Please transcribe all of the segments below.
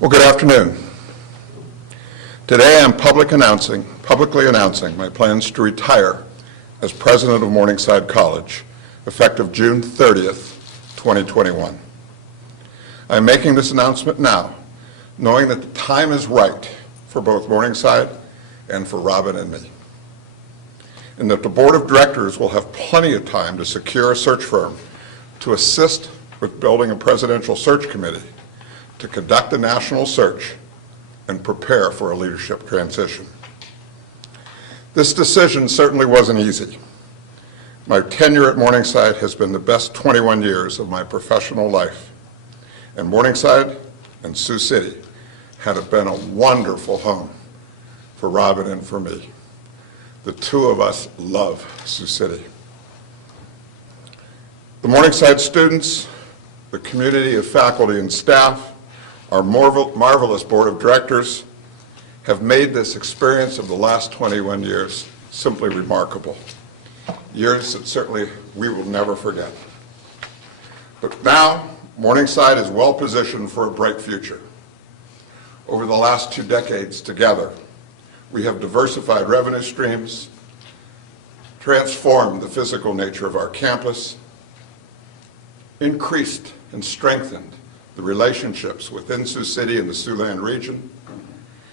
Well, good afternoon. Today I'm publicly announcing my plans to retire as president of Morningside College, effective June 30th, 2021. I'm making this announcement now, knowing that the time is right for both Morningside and for Robin and me, and that the board of directors will have plenty of time to secure a search firm to assist with building a presidential search committee to conduct a national search and prepare for a leadership transition. This decision certainly wasn't easy. My tenure at Morningside has been the best 21 years of my professional life, and Morningside and Sioux City had been a wonderful home for Robin and for me. The two of us love Sioux City. The Morningside students, the community of faculty and staff, our marvelous board of directors have made this experience of the last 21 years simply remarkable. Years that certainly we will never forget. But now, Morningside is well positioned for a bright future. Over the last 2 decades together, we have diversified revenue streams, transformed the physical nature of our campus, increased and strengthened the relationships within Sioux City and the Siouxland region,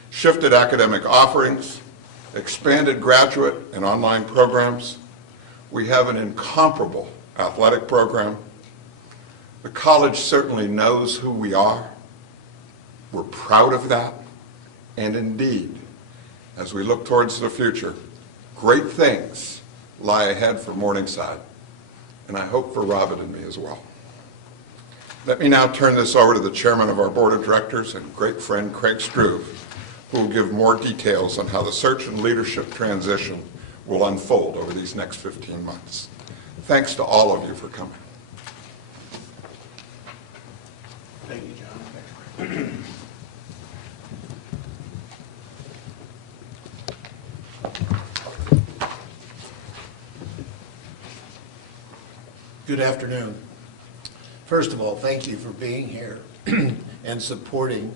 shifted academic offerings, expanded graduate and online programs. We have an incomparable athletic program. The college certainly knows who we are. We're proud of that. And indeed, as we look towards the future, great things lie ahead for Morningside, and I hope for Robin and me as well. Let me now turn this over to the chairman of our board of directors and great friend Craig Struve, who will give more details on how the search and leadership transition will unfold over these next 15 months. Thanks to all of you for coming. Thank you, John. Good afternoon. First of all, thank you for being here and supporting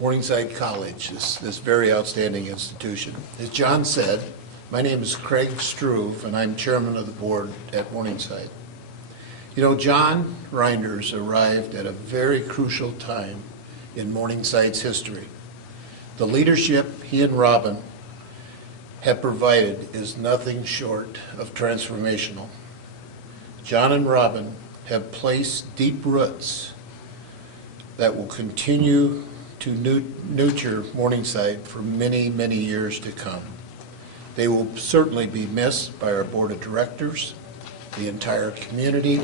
Morningside College, this very outstanding institution. As John said, my name is Craig Struve, and I'm chairman of the board at Morningside. You know, John Reynders arrived at a very crucial time in Morningside's history. The leadership he and Robin have provided is nothing short of transformational. John and Robin have placed deep roots that will continue to nurture Morningside for many, many years to come. They will certainly be missed by our board of directors, the entire community,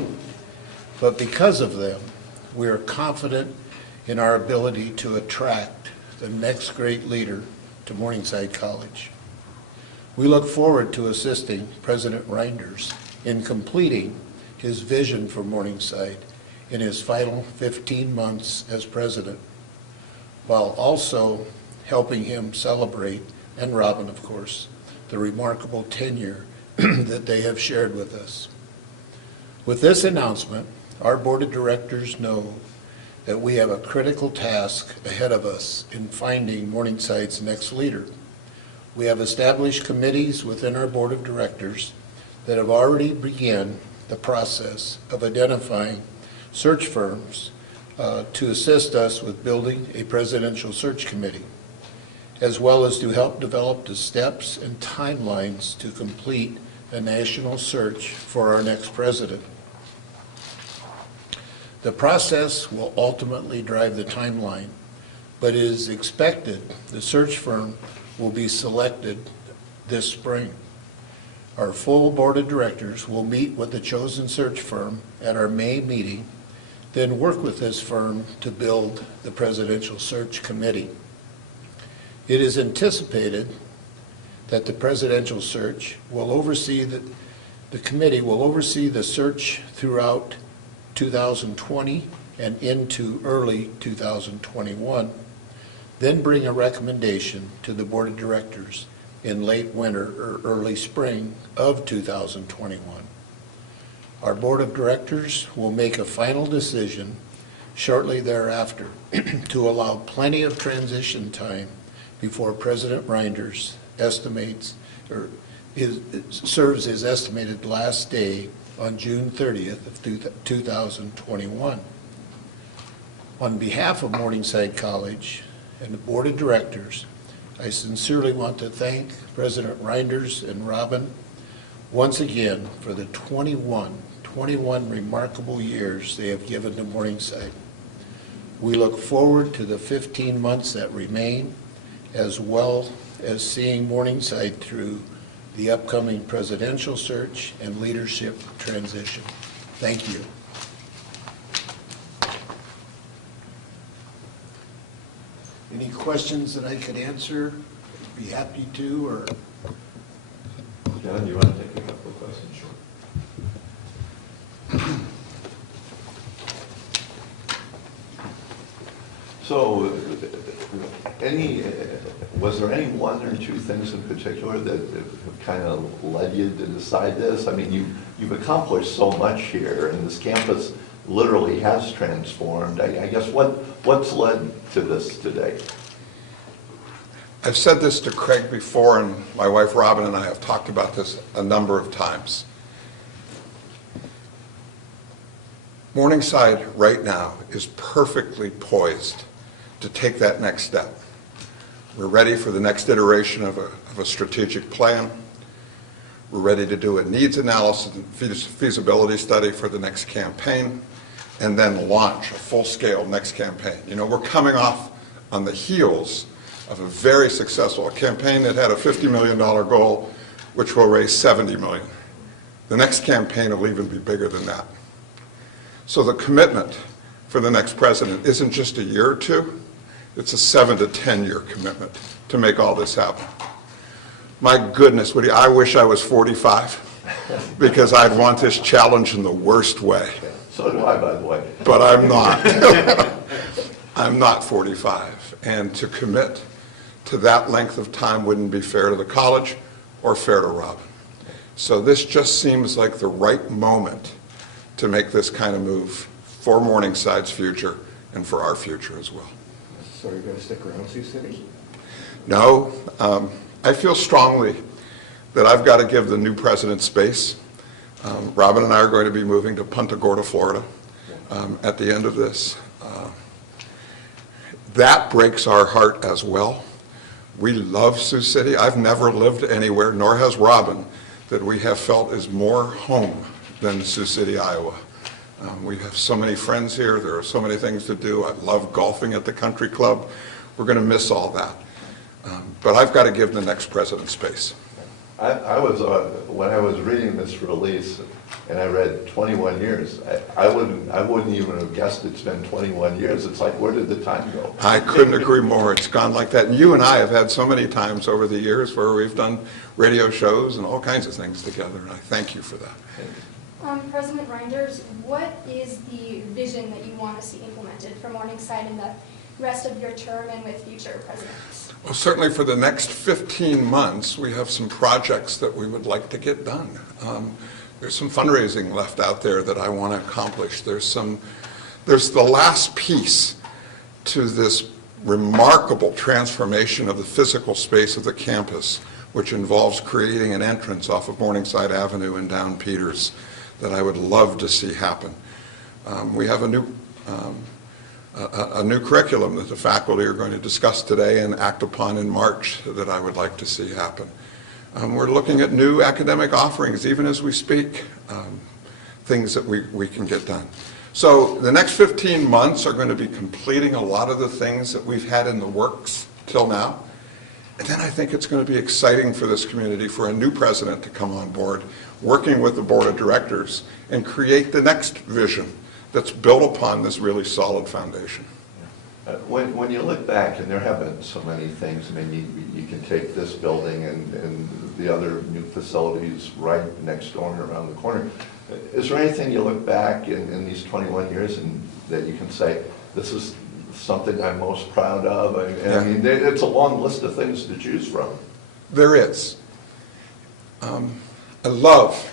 but because of them, we are confident in our ability to attract the next great leader to Morningside College. We look forward to assisting President Reynders in completing his vision for Morningside in his final 15 months as president, while also helping him celebrate, and Robin, of course, the remarkable tenure that they have shared with us. With this announcement, our board of directors know that we have a critical task ahead of us in finding Morningside's next leader. We have established committees within our board of directors that have already begun the process of identifying search firms to assist us with building a presidential search committee, as well as to help develop the steps and timelines to complete a national search for our next president. The process will ultimately drive the timeline, but it is expected the search firm will be selected this spring. Our full board of directors will meet with the chosen search firm at our May meeting, then work with this firm to build the presidential search committee. It is anticipated that the presidential search will oversee the committee will oversee the search throughout 2020 and into early 2021, then bring a recommendation to the board of directors in late winter or early spring of 2021. Our board of directors will make a final decision shortly thereafter to allow plenty of transition time before President Reynders serves his estimated last day on June 30th of 2021. On behalf of Morningside College and the Board of Directors, I sincerely want to thank President Reynders and Robin once again for the 21 remarkable years they have given to Morningside. We look forward to the 15 months that remain, as well as seeing Morningside through the upcoming presidential search and leadership transition. Thank you. Any questions that I could answer? I'd be happy to, or... John, do you want to take a couple of questions? Sure. So, was there any one or two things in particular that have kind of led you to decide this? I mean, you've accomplished so much here, and this campus literally has transformed. I guess what's led to this today? I've said this to Craig before, and my wife Robin and I have talked about this a number of times. Morningside right now is perfectly poised to take that next step. We're ready for the next iteration of a strategic plan. We're ready to do a needs analysis and feasibility study for the next campaign, and then launch a full-scale next campaign. You know, we're coming off on the heels of a very successful campaign that had a $50 million goal, which will raise $70 million. The next campaign will even be bigger than that. So the commitment for the next president isn't just a year or two, it's a 7 to 10 year commitment to make all this happen. My goodness, Woody, I wish I was 45 because I'd want this challenge in the worst way. So do I, by the way. But I'm not. I'm not 45. And to commit to that length of time wouldn't be fair to the college or fair to Robin. So this just seems like the right moment to make this kind of move for Morningside's future and for our future as well. So you're going to stick around Sioux City? No, I feel strongly that I've got to give the new president space. Robin and I are going to be moving to Punta Gorda, Florida at the end of this. That breaks our heart as well. We love Sioux City. I've never lived anywhere, nor has Robin, that we have felt is more home than Sioux City, Iowa. We have so many friends here. There are so many things to do. I love golfing at the country club. We're going to miss all that. But I've got to give the next president space. When I was reading this release, and I read 21 years, I wouldn't even have guessed it's been 21 years. It's like, where did the time go? I couldn't agree more. It's gone like that. And you and I have had so many times over the years where we've done radio shows and all kinds of things together, and I thank you for that. President Reynders, what is the vision that you want to see implemented for Morningside in the rest of your term and with future presidents? Well, certainly for the next 15 months, we have some projects that we would like to get done. There's some fundraising left out there that I want to accomplish. There's the last piece to this remarkable transformation of the physical space of the campus, which involves creating an entrance off of Morningside Avenue and down Peters that I would love to see happen. We have a new curriculum that the faculty are going to discuss today and act upon in March that I would like to see happen. We're looking at new academic offerings, even as we speak, things that we can get done. So the next 15 months are going to be completing a lot of the things that we've had in the works till now. And then I think it's going to be exciting for this community for a new president to come on board, working with the board of directors and create the next vision that's built upon this really solid foundation. When you look back, and there have been so many things, I mean, you can take this building and the other new facilities right next door and around the corner. Is there anything you look back in these 21 years and that you can say, this is something I'm most proud of? I mean, it's a long list of things to choose from. There is. I love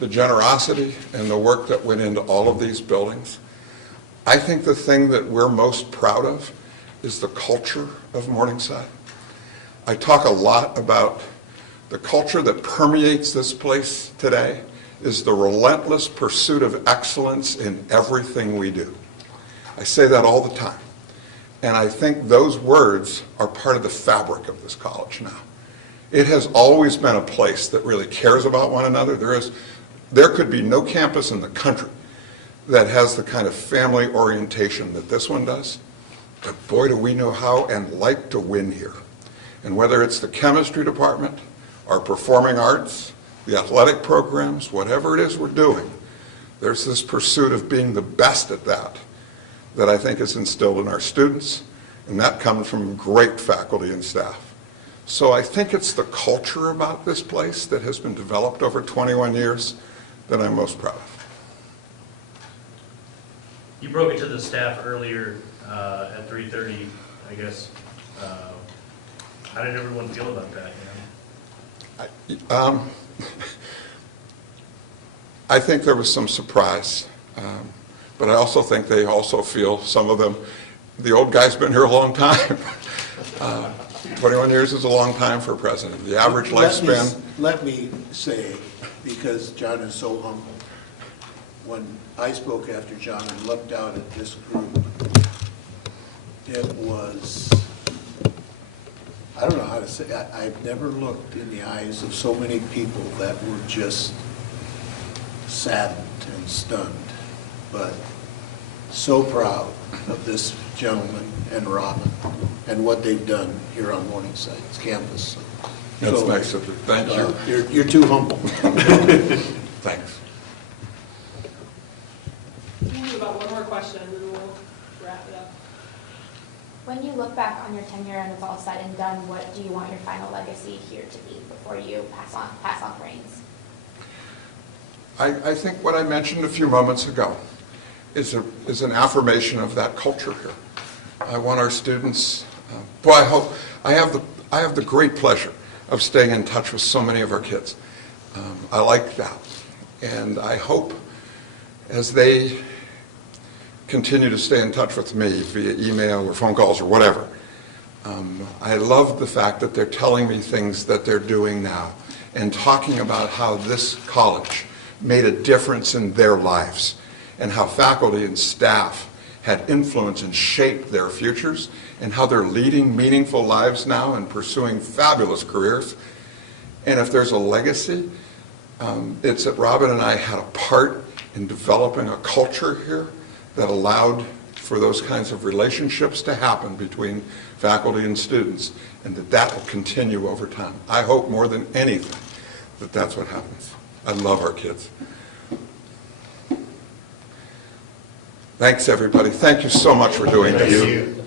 the generosity and the work that went into all of these buildings. I think the thing that we're most proud of is the culture of Morningside. I talk a lot about the culture that permeates this place today is the relentless pursuit of excellence in everything we do. I say that all the time. And I think those words are part of the fabric of this college now. It has always been a place that really cares about one another. There could be no campus in the country that has the kind of family orientation that this one does. But boy, do we know how and like to win here. And whether it's the chemistry department, our performing arts, the athletic programs, whatever it is we're doing, there's this pursuit of being the best at that I think is instilled in our students, and that comes from great faculty and staff. So I think it's the culture about this place that has been developed over 21 years that I'm most proud of. You broke it to the staff earlier at 3:30, I guess. How did everyone feel about that? I think there was some surprise, but I also think they also feel, some of them, the old guy's been here a long time. 21 years is a long time for a president. The average lifespan. Let me say, because John is so humble, when I spoke after John and looked out at this group, it was, I don't know how to say, I've never looked in the eyes of so many people that were just saddened and stunned, but so proud of this gentleman and Robin and what they've done here on Morningside's campus. That's So, nice of you. Thank you. You're too humble. Thanks. We'll do about one more question and then we'll wrap it up. When you look back on your tenure and it's all said and done, what do you want your final legacy here to be before you pass on reins? I think what I mentioned a few moments ago is an affirmation of that culture here. I want our students, I have the great pleasure of staying in touch with so many of our kids. I like that. And I hope as they continue to stay in touch with me via email or phone calls or whatever, I love the fact that they're telling me things that they're doing now and talking about how this college made a difference in their lives and how faculty and staff had influence and shaped their futures and how they're leading meaningful lives now and pursuing fabulous careers. And if there's a legacy, it's that Robin and I had a part in developing a culture here that allowed for those kinds of relationships to happen between faculty and students, and that will continue over time. I hope more than anything that that's what happens. I love our kids. Thanks, everybody. Thank you so much for doing this.